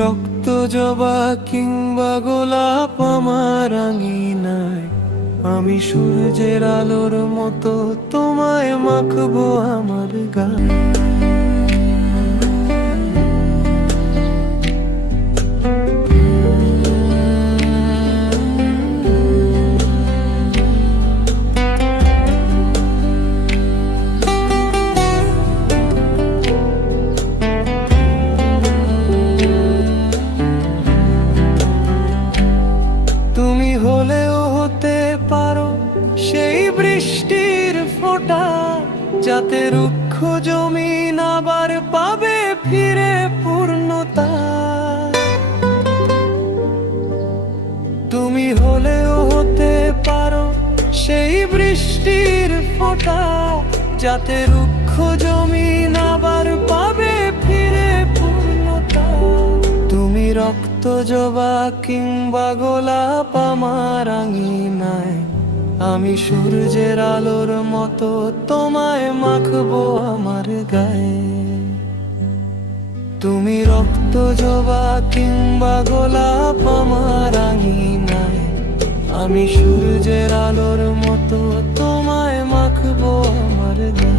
রক্ত জবা কিংবা গোলাপ আমার আঙিনায়, আমি সূর্যের আলোর মতো তোমায় মাখবো আমার গায়ে। তুমি হলেও হতে পারো সেই বৃষ্টির ফোঁটা, যাতে রুক্ষ জমিন আবার পাবে ফিরে পূর্ণতা। তুমি হলেও হতে পারো সেই বৃষ্টির ফোঁটা, যাতে রুক্ষ জমিন আবার পাবে ফিরে পূর্ণতা। তুমি রক্ত জবা কিংবা গোলাপ আমার আঙিনায়, আমি সূর্যের আলোর মতো তোমায় মাখবো আমার গায়ে। তুমি রক্ত জবা কিংবা গোলাপ আমার আঙিনায়, আমি সূর্যের আলোর মতো তোমায় মাখবো আমার গায়ে।